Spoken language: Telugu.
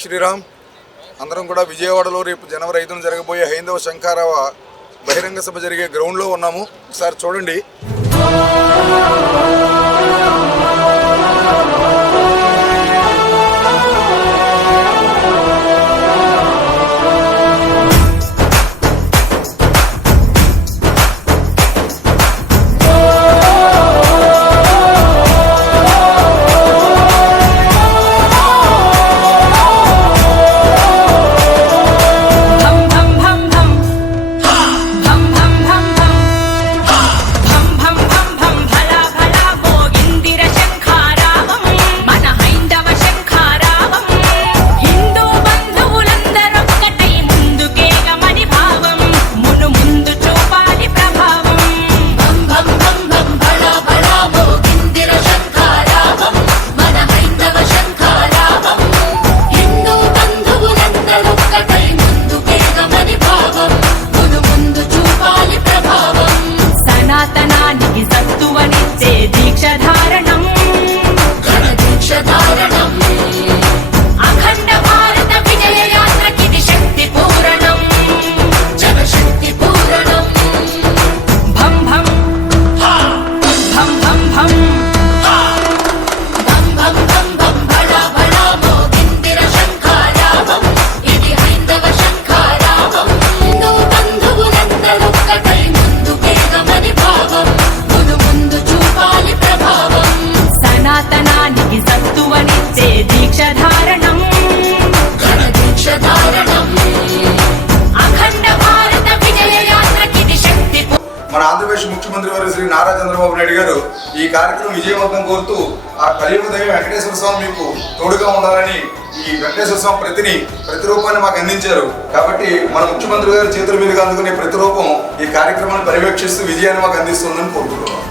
శ్రీరామ్. అందరం కూడా విజయవాడలో రేపు జనవరి 5న జరగబోయే హైందవ శంఖారావ బహిరంగ సభ జరిగే గ్రౌండ్లో ఉన్నాము. ఒకసారి చూడండి. మన ఆంధ్రప్రదేశ్ ముఖ్యమంత్రి వారు శ్రీ నారా చంద్రబాబు నాయుడు గారు ఈ కార్యక్రమం విజయవంతం కోరుతూ ఆ కలియుగ దైవం వెంకటేశ్వర స్వామి మీకు తోడుగా ఉండాలని ఈ వెంకటేశ్వర స్వామి ప్రతిరూపాన్ని మాకు అందించారు. కాబట్టి మన ముఖ్యమంత్రి గారు చేతుల మీదుగా అందుకునే ప్రతిరూపం ఈ కార్యక్రమాన్ని పర్యవేక్షిస్తూ విజయాన్ని మాకు అందిస్తుందని కోరుకుంటున్నాం.